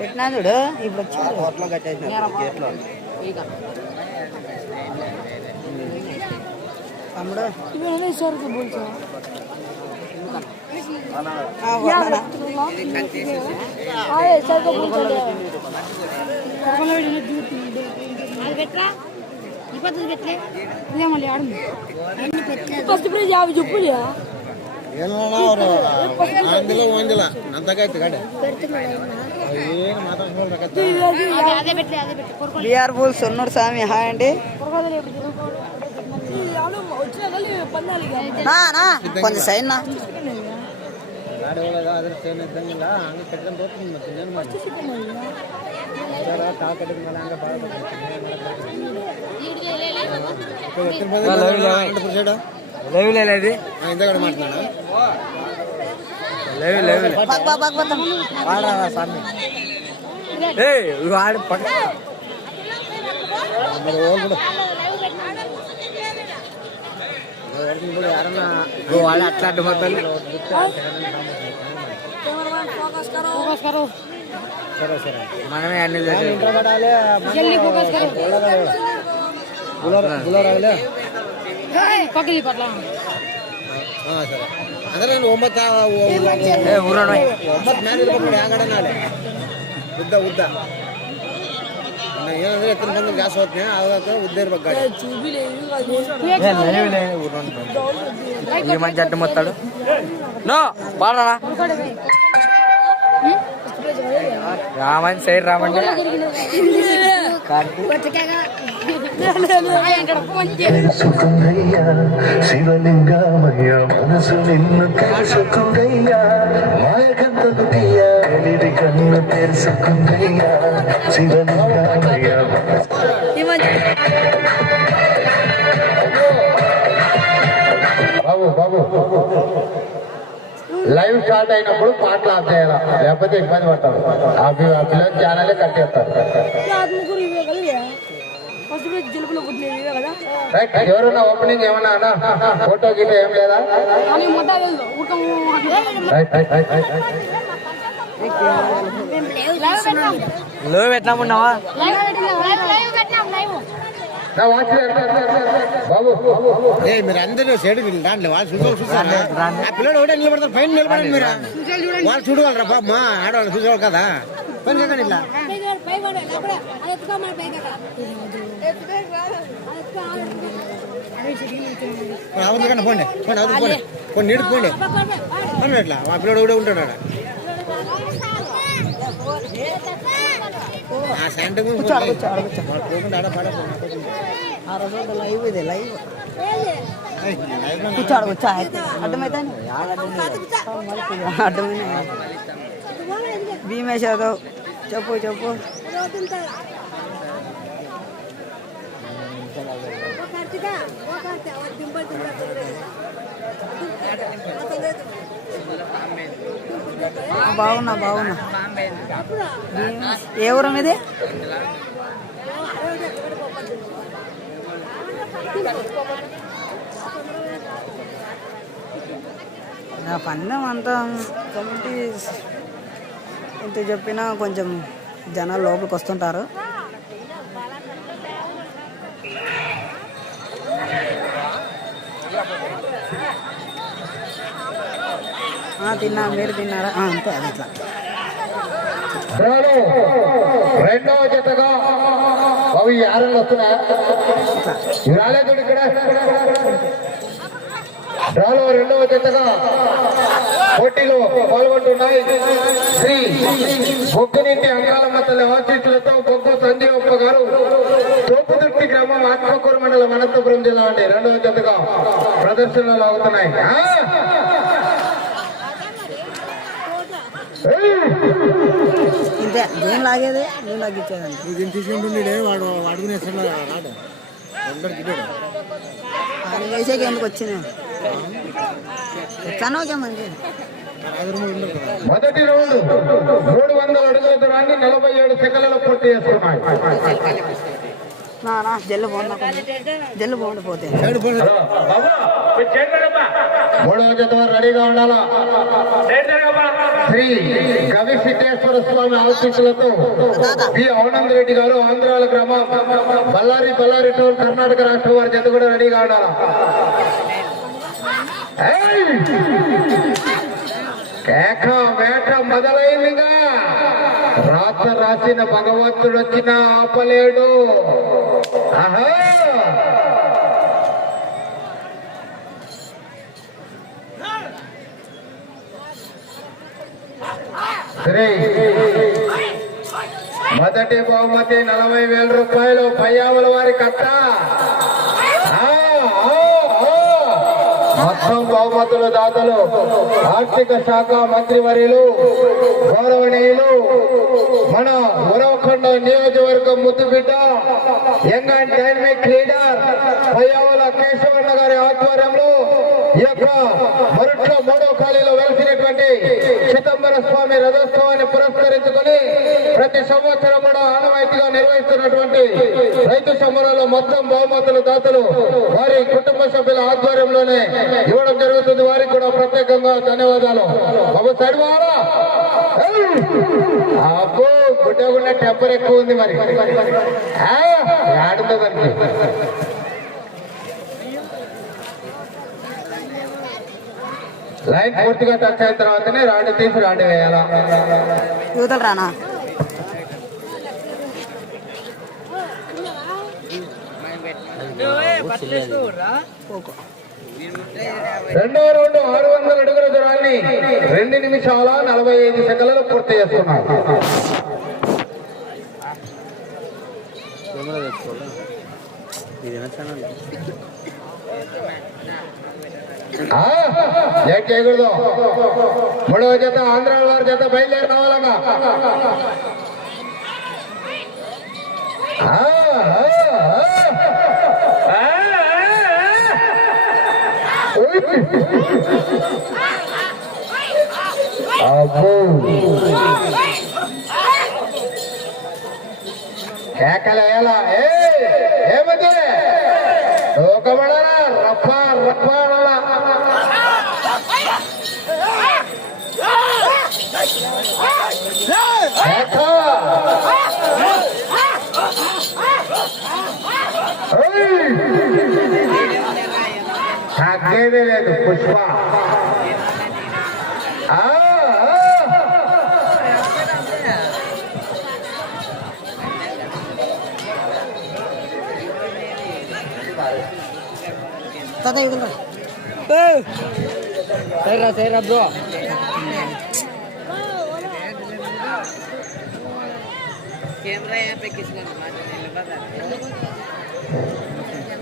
పెట్టినా చూడు ఇప్పుడు వచ్చాడు సరుకు బోల్చా సరుకు బోల్చా ఇబ్బందులు పెట్టలే. మళ్ళీ ఆడు ఫస్ట్ ప్రైజ్ యాభై బిఆర్ పూల్ సొన్నూరు స్వామి హాయ్ అండి. కొంచెం సైన్ లైవ్ లేదు ఇంతకడ మాట్లాడా వాళ్ళు అట్లా అడ్డుపడతారు సరే సరే. మనమే అన్ని బులరాగలే పక్కలి పట్ల. సరే. ಅಂದ್ರೆ ಒಂಬತ್ತು ಒಂಬತ್ತು ಮ್ಯಾನ್ ಇರ್ಬೇಕು ಯಾಗಡ ನಾಳೆ ಉದ್ದ ಉದ್ದ ಏನಂದ್ರೆ ಎತ್ತಿನ ಬಂದು ಗ್ಯಾಸ್ ಹೋಗ್ತೀನಿ ಅದ್ರ ಉದ್ದ ಇರ್ಬೇಕು ಈ ಮಂಜಿ ಅಡ್ಡ ಮಾತಾಡು ನೋ ಬಾಳಣ ರಾಮನ್ ಸೈಡ್ ರಾಮಣ್ಣ నో వాడరా రామని సైడ్ రామండి తెలుసుకుందయ్యా శివలింగమయ్య మనసు నిన్ను తెలుసుకుందయ్యా మాయకంతకు తీయ ఎనిది కన్ను తెలుసుకుందయ్యా శివలింగమయ్య బాబు బాబు లైవ్ స్టార్ట్ అయినప్పుడు పాటలు ఆఫ్ చేయాలి లేకపోతే ఇబ్బంది పడతాడు ఆ పి- ఆ పిల్లల ఛానలే కట్టేస్తారు జలుపులో పుట్టినవి కదా? రైట్. ఎవరన్నా ఓపెనింగ్ ఏమన్నా అన్నా? ఫోటో గిటో ఏం లేదా? అని మొట్ట తెలుసు ఉడకము right, right, right, right, right. లో పెట్టామున్నావా నా వాచ్ లేదు, లేదు, లేదు, లేదు, లేదు. బాబు. బాబు ఏ మీరు అందరూ సైడ్ దాంట్లో వాళ్ళు చూసారు? చూసారా ఆ పిల్లడు ఒకటే నిలబడతారు పైన నిలబడండి మీరు. వాళ్ళు చూడగలరా పాప మా ఆడవాళ్ళు చూసేవాళ్ళు కదా. పని చేయకండి ఇట్లా అవతల కన్నా పోండి పోండి అవతల పోండి పోండి నీడు పోండి పోండి అట్లా ఆ పిల్లడు ఒకటే ఉంటాడు ఆడ ఆ శాంతం పోకుండా ఆడ పాడ ఆ రోజు లైవ్ ఇది లైవ్ కూర్చోడు కూర్చో అయితే అర్థమైతే అర్థమైనా భీమేష్ యాదవ్ చెప్పు చెప్పు ఆ, బాగున్నా బాగున్నా. ఏ ఊరం ఇది నా పందెం అంతా కమిటీ ఇంత చెప్పినా కొంచెం జనాలు లోపలికి వస్తుంటారు. తిన్నా మీరు తిన్నారా? అంతే అది ఇట్లా రెండవ జతగా బాబు ఈ ఆరలు వస్తున్నా ఇవి రాలేదు ఇక్కడ. డ్రాలో రెండవ జతగా పోటీలో పాల్గొంటున్నాయి. శ్రీ బొగ్గునింటి అంకాలమ్మ తల్లి ఆశీస్సులతో బొగ్గు సంజీవప్ప గారు తోపుదుర్తి గ్రామం ఆత్మకూరు మండలం అనంతపురం జిల్లా అండి. రెండవ జతగా ప్రదర్శనలు అవుతున్నాయి! ఇంతే. ఏం లాగేది తీసుకుంటుండే వాడు రాడు అది? వేసేకి ఎందుకు ఎట్లానో మొదటి రౌండ్ మూడు వందల అడుగుల దూరాన్ని నలభై ఏడు సెకండ్లలో పూర్తి చేస్తున్నాయి నా జల్లు బాగుంది జల్లు బాగుండి పోతే మూడవ జత రెడీగా ఉండాలా? శ్రీ కవి సిద్ధేశ్వర స్వామి ఆశీస్సులతో పి ఆనంద్ రెడ్డి గారు ఆంధ్రాల గ్రామం బళ్ళారి బళ్ళారి టూర్ కర్ణాటక రాష్ట్రం వారి జత కూడా రెడీగా ఉండాలా? కేక వేట మొదలైందిగా. రాత రాసిన భగవంతుడు వచ్చినా ఆపలేడు. శ్రీ మొదటి బహుమతి నలభై వేల రూపాయలు పయ్యావుల వారి కట్ట. అర్థం బహుమతుల దాతలు ఆర్థిక శాఖ మంత్రి వర్యులు గౌరవనీయులు మన ఉరవకొండ నియోజకవర్గం ముద్దుబిడ్డ young and dynamic leader Payyavula Keshavanna garu ఆధ్వర్యంలో ఈ యొక్క మరుట్లో మూడో ఖాళీలో వెలిసినటువంటి చిదంబర స్వామి రథోత్సవాన్ని పురస్కరించుకొని ప్రతి సంవత్సరం కూడా ఆనవాయితీగా నిర్వహిస్తున్నటువంటి రైతు సమరంలో మొత్తం బహుమతుల దాతలు వారి కుటుంబ సభ్యుల ఆధ్వర్యంలోనే ఇవ్వడం జరుగుతుంది. వారికి కూడా ప్రత్యేకంగా ధన్యవాదాలు. బాబు సరివారా అబ్బో గుడ్డ టెంపర్ ఎక్కువ ఉంది మరి. ఆ, మరి. లైన్ పూర్తిగా టచ్ అయిన తర్వాతనే రాడు తీసి రాడు వేయాలా? యువతలు రానా? రెండో రౌండ్ ఆరు వందల అడుగుల దూరాన్ని రెండు నిమిషాల నలభై ఐదు సెకండ్లలో పూర్తి చేస్తున్నారు. ఏం చేయకూడదు. మూడవ జత ఆంధ్ర వారి జత బయలుదేరి రావాలమ్మా ఆ, ఆ, ఆ. ఆ, ఆ, ఆ. అబ్బో కేకలు ఎలా ఏ ఏమది లోకమడరా? రప్ప రప్ప Hey! కేక. ఏయ్. తగ్గేదే లేదు పుష్ప ఆ, ఆ. తాత యువతలు రా సరేరా సరేరా బ్రో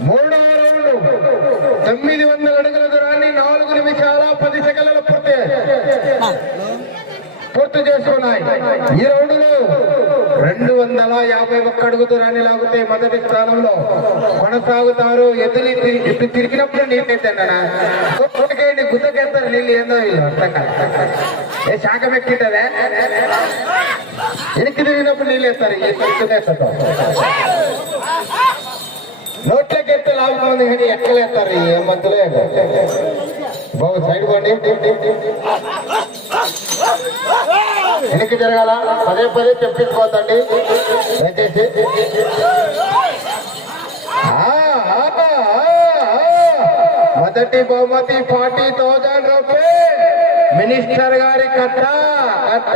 మూడో రౌండ్ తొమ్మిది వందల అడుగుల దూరాన్ని నాలుగు నిమిషాల పది సెకండ్లలో పూర్తి పూర్తి చేసుకున్నాయి. ఈ రౌండ్లో రెండు వందల యాభై ఒక్క అడుగు దూరాన్ని లాగితే మొదటి స్థానంలో కొనసాగుతారు. ఎదురు ఎటు తిరిగినప్పుడు నీళ్ళు ఎత్తండి కొట్టుకేయండి గుద్దకెత్తారు నీళ్ళు. ఏందో అర్థం. ఏ శాఖం ఎక్కింటదే? వెనక్కి తిరిగినప్పుడు నీళ్ళు ఎత్తారు. ఉంది కానీ ఎక్కలేస్తారు ఏ మధ్యలో బాబు సైడ్ పోండి. వెనక్కి జరగాల. పదే పదే చెప్పించుకోవద్దండి దయచేసి. మొదటి బహుమతి ఫార్టీ థౌజండ్ రూపీస్. మినిస్టర్ గారి కట్ట కట్ట.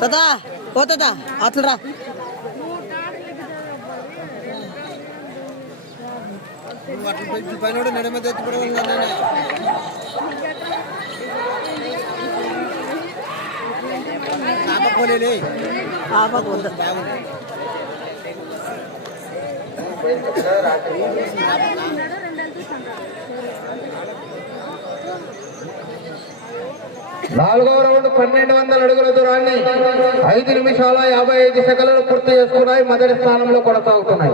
తాత ఓ తాత అతలు రా. నువ్వు అట్లా పెట్టి పైన కూడా నడి మీద ఎత్తుపడవాలి నాలుగవ రౌండ్ పన్నెండు వందల అడుగుల దూరాన్ని ఐదు నిమిషాల యాభై ఐదు సెకండ్లు పూర్తి చేసుకున్నాయి. మొదటి స్థానంలో కొనసాగుతున్నాయి.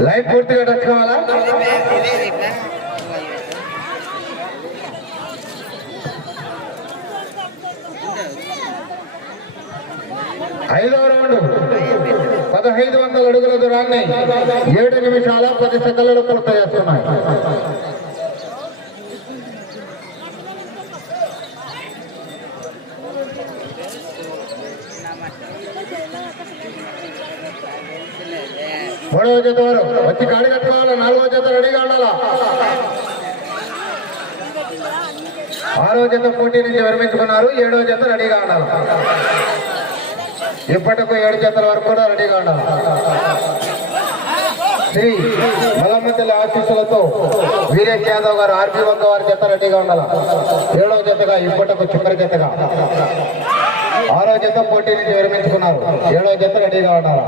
లైఫ్ పూర్తిగా టచ్ కావాలా? ఐదవ రౌండ్. పదహైదు వందల అడుగుల దూరాన్ని ఏడు నిమిషాల పది సెకండ్లు పూర్తి చేస్తున్నాయి. మూడవ జత వారు వచ్చి కాడి కట్టుకోవాలా నాలుగో జత రెడీగా ఉండాలా? ఆరో జత పోటీ నుంచి విరమించుకున్నారు ఏడవ జత రెడీగా ఉండాలి? ఇప్పటికు ఏడు జతల వరకు కూడా రెడీగా ఉండాలి? శ్రీ మలమ్మతల్లి ఆశీస్సులతో వీరేష్ యాదవ్ గారు ఆర్పి వంద వారి జత రెడీగా ఉండాలి? ఏడవ జతగా ఇప్పటికు చివరి జతగా. ఆరో జత పోటీ నుంచి విరమించుకున్నారు ఏడవ జత రెడీగా ఉండాలి?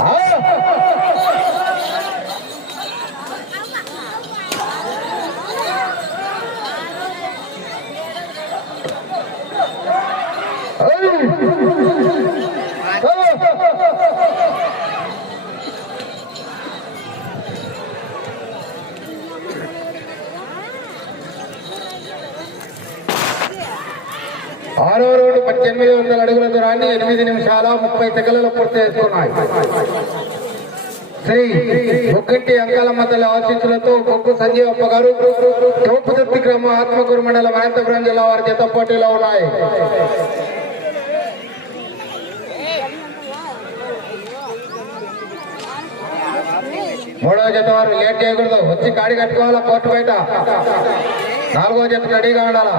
Hey! ఆరో రౌండ్ పద్దెనిమిది వందల అడుగుల దూరాన్ని ఎనిమిది నిమిషాల ముప్పై సెకండ్లలో పూర్తి చేసుకున్నాయి. శ్రీ బొగ్గంటి అంకాలమ్మ తల్లి ఆశీస్సులతో బొగ్గు సంజీవప్ప గారు తోపుదుర్తి గ్రామ ఆత్మకూరు మండలం అనంతపురం జిల్లా వారి చేత పోటీలో ఉన్నాయి. మూడవ జత వారు లేట్ చేయకూడదు. వచ్చి కాడి కట్టుకోవాలా కోర్టు బయట? నాలుగో జత రెడీగా ఉండాలా?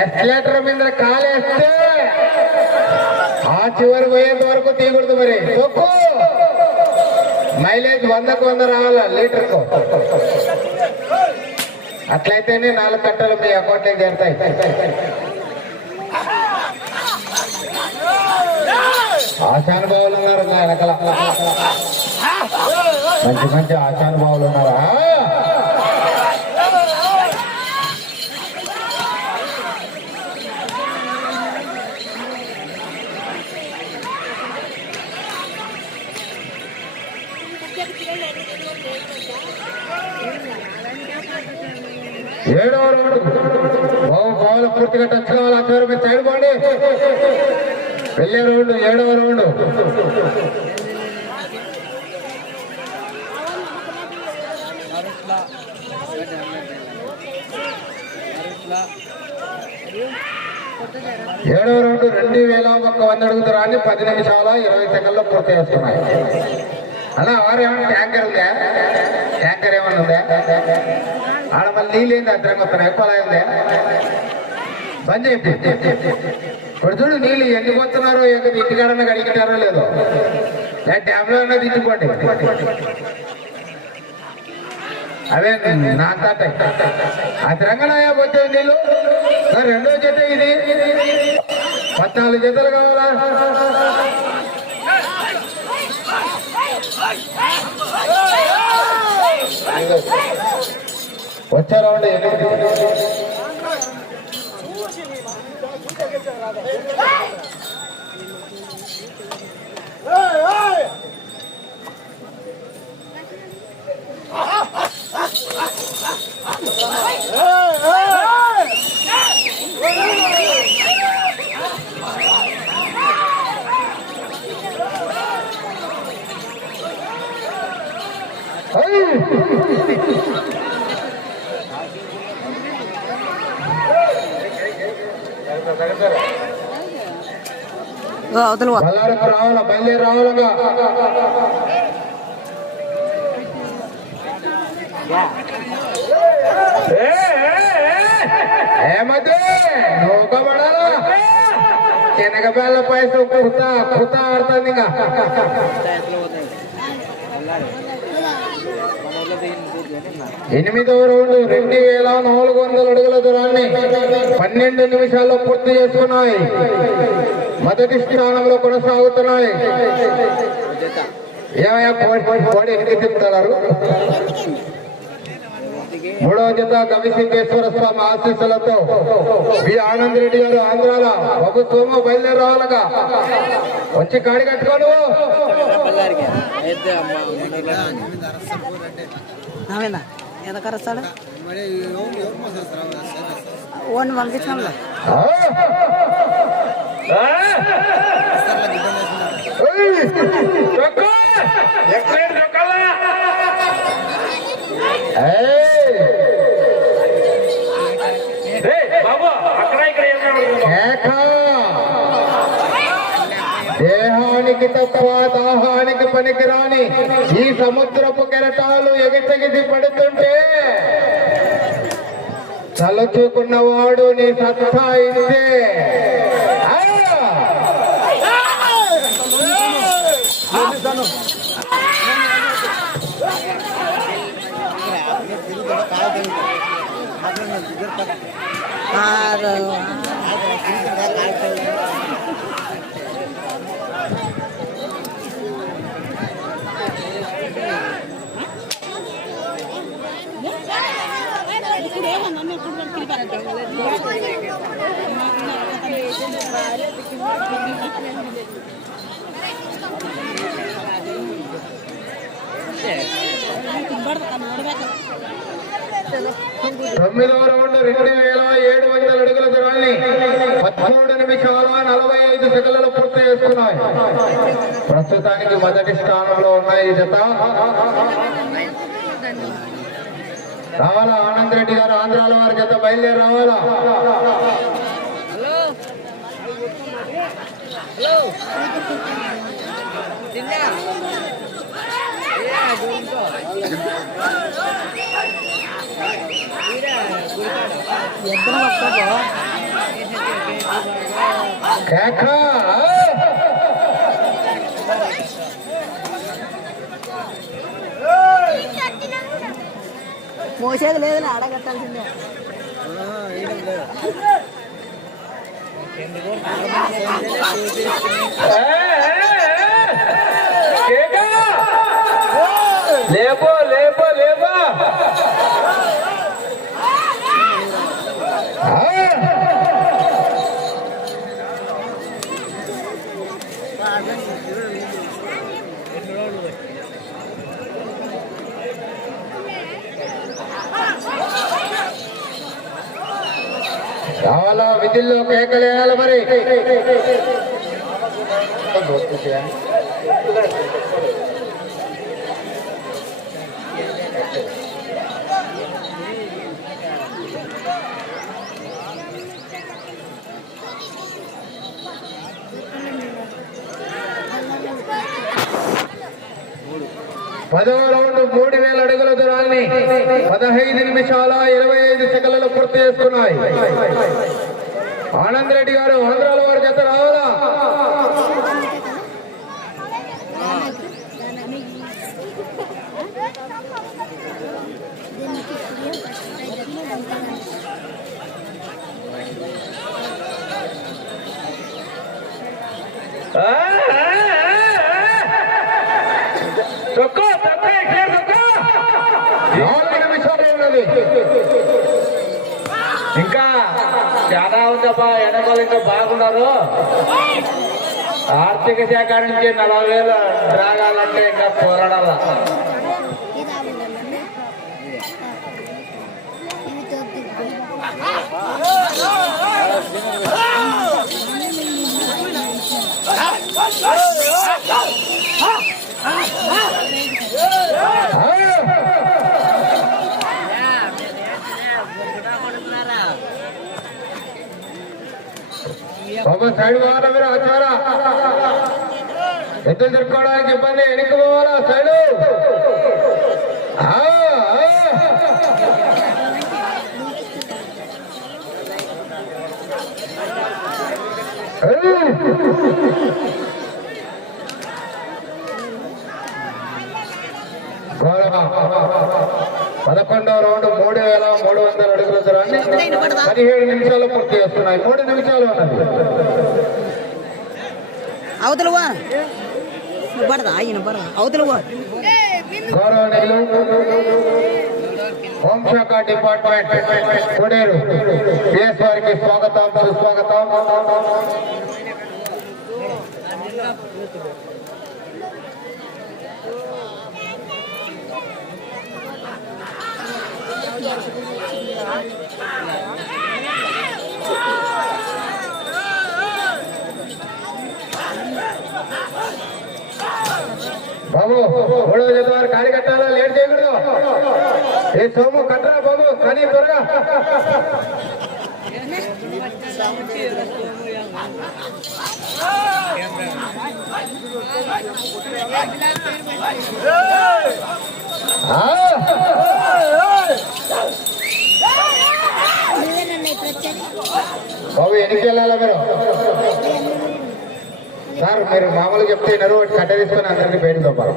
ఎస్లేటర్ మీద కాలేస్తే ఆ చివరి పోయేంత వరకు తీయకూడదు మరి. తొక్కు. మైలేజ్ వందకు వంద రావాలా లీటర్కు? అట్లయితేనే నాలుగు కట్టలు మీ అకౌంట్లోకి చేరుతాయి. ఆశానుభావులు ఉన్నారు వెనకల. వెనకాల మంచి మంచి ఆశానుభావులు ఉన్నారా ఏడవ రౌండ్. బాబు బావులు పూర్తిగా టచ్ కావాలి? అందరూ మీరు సైడ్ పోండి. వెళ్ళే రౌండ్ ఏడవ రౌండ్. ఏడవ రౌండ్ రెండు వేల ఒక్క వంద అడుగుతారాన్ని పది నిమిషాల ఇరవై సెకండ్లో పూర్తి చేస్తున్నాయి. అలా ఆరు ఏమన్నా ట్యాంకర్ ఉందా? ట్యాంకర్ ఏమన్నా ఉందా? ఆడ మళ్ళీ నీళ్ళు ఏంది? అద్దరం వస్తున్నాయి ఎక్కువ ఉందా? బంద్ చేయండి ఇప్పుడు చూడు నీళ్ళు ఎందుకు వస్తున్నారో ఎందుకు ఇంటికాడన్నా కడిగినారో లేదో. లేదా అయినా అన్నా దిద్దుకోండి అవే నా తాత ఆ తెలంగాణ పోతే నీళ్ళు. రెండో జత ఇది. పద్నాలుగు జతలు కావాలా? వచ్చారా ఎందుకు ఎనిమిది ఓ, అవతల బయలుదేరి రావాలంగా ఏమదే నూకబడాలా శనగబెల్ల కుత కుత ఆడుతుంది ఇంకా. ఎనిమిదవ రౌండ్ రెండు వేల నాలుగు వందల అడుగుల దూరాన్ని పన్నెండు నిమిషాల్లో పూర్తి చేసుకున్నాయి. మొదటి స్థానంలో కొనసాగుతున్నాయి. ఏమయ్యా కోడి కోడి ఎన్ని తిప్పుతున్నారు మూడవ జత కవిసింకేశ్వర స్వామి ఆశీస్సులతో బి ఆనంద్ రెడ్డి గారు ఆంధ్రాల బాబు సోమ బయలుదేరి రావాలగా వచ్చి కాడి కట్టుకోను నావేనా? ఎంత కరుస్తాడు ఓన్ పంపించాంలే దేహానికి తప్ప దాహానికి పనికిరాని ఈ సముద్రపు కెరటాలు ఎగిసెగిసి పడుతుంటే తలచుకున్నవాడు నీ సత్తా ఇస్తే ఆ! తొమ్మిదవ రౌండ్ రెండు వేల ఏడు వందల అడుగుల దూరాన్ని పదమూడు నిమిషాల నలభై ఐదు సెకండ్లు పూర్తి చేసుకున్నాయి ప్రస్తుతానికి మొదటి స్థానంలో ఉన్నాయి జత రావాలా? ఆనంద్ రెడ్డి గారు ఆంధ్రాల వారి చేత బయలుదేరి రావాలా? ఎద్దరు పట్టుకో కేక మోసేది లేదు అడగట్టాల్సిందే లేపో లేపో లేపో కేకలేయాలి మరి. పదవ రౌండ్ మూడు వేల అడుగుల దూరాన్ని పదహైదు నిమిషాల ఇరవై ఐదు సెకండ్లలో పూర్తి చేసుకున్నాయి. ఆనంద్ రెడ్డి గారు ఆంధ్రాల వారి జత ఆర్థిక శాఖ నుంచి నలభై వేలు రాగాలంటే ఇంకా పోరాడాల బాబు సైడ్ పోవాలా మీరు వచ్చారా ఎత్తులు తిరుక్కోవడానికి ఇబ్బంది వెనక్కి పోవాలా సైడ్ ఆ, ఆ. ఏయ్. గౌరవ పదకొండవ రౌండ్ మూడు వేల మూడు వందల అడుగుల దూరాన్ని పదిహేడు నిమిషాలు పూర్తి చేస్తున్నాయి. మూడు నిమిషాలు ఉన్నది. అవతల వా. పడదా ఆయన పడదా అవతల వా. గౌరవనీయులు హోంశాఖ డిపార్ట్మెంట్ కొడేరు పిఎస్ వారికి స్వాగతం సుస్వాగతం. బాబు మూడవ జత వారు కాడి కట్టాలా? లేట్ చేయకూడదు. ఏ సోము కట్టరా బాబు కానీ త్వరగా. ఆ! బాబు ఎన్నికి వెళ్ళాలా మీరు? సార్ మీరు మామూలు చెప్తే నరు కట్ట తీసుకొని అందరినీ బయట తప్పాలి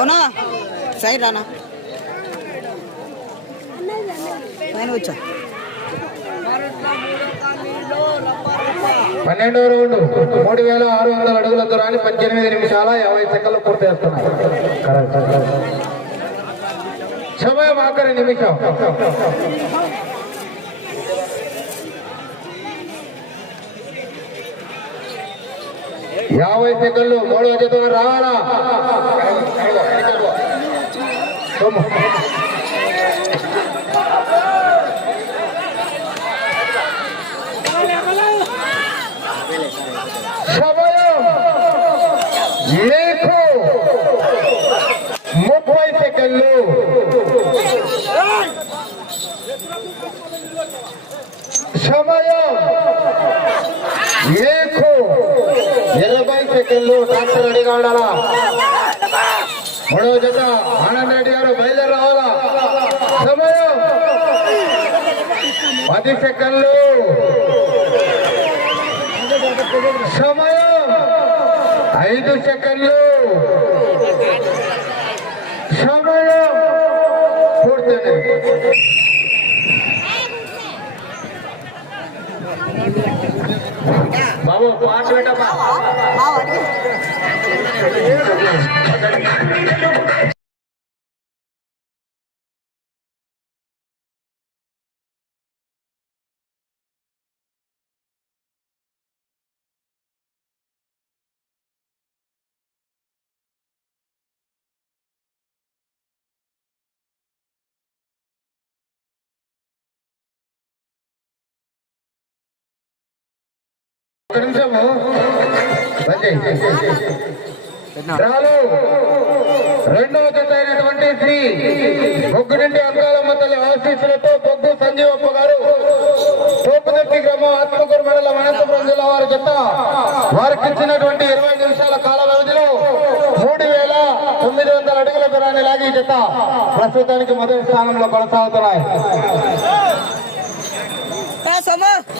ఓనా సైడ్ రానా పైన వచ్చా. పన్నెండవ రౌండ్. మూడు వేల ఆరు వందల అడుగుల దూరాన్ని పద్దెనిమిది నిమిషాల యాభై సెకండ్లు పూర్తి చేస్తున్నాయి. సమయం ఆఖరి నిమిషం. యాభై సెకండ్లు మూడవ జత వారు రావాలా సోము. సమయం మీకు ముప్పై సెకండ్లు సమయం మీకు ఇరవై సెకండ్లు డాక్టర్ రెడీగా ఉండాలా? మూడవ జత ఆనంద్ రెడ్డి గారు బయలుదేరి రావాలా? సమయం. పది సెకండ్లు. సమయం. ఐదు సెకండ్లు. సమయం. పూర్తయింది. బాబు పాట పెట్టమ్మా ఒక నిమిషము బంద్ చేయి. రాలు రెండవ జత అయినటువంటి శ్రీ బొగ్గు నుండి అగ్రాలమ్మ తల్లి ఆశీస్సులతో బొగ్గు సంజీవప్ప గారు తోపుదర్తి గ్రామం ఆత్మకూరు మండలం అనంతపురం జిల్లా వారి జత. వారికి ఇచ్చినటువంటి ఇరవై నిమిషాల కాల వ్యవధిలో మూడు వేల తొమ్మిది వందల అడుగుల దూరాన్ని లాగి చెత్త ప్రస్తుతానికి మొదటి స్థానంలో కొనసాగుతున్నాయి.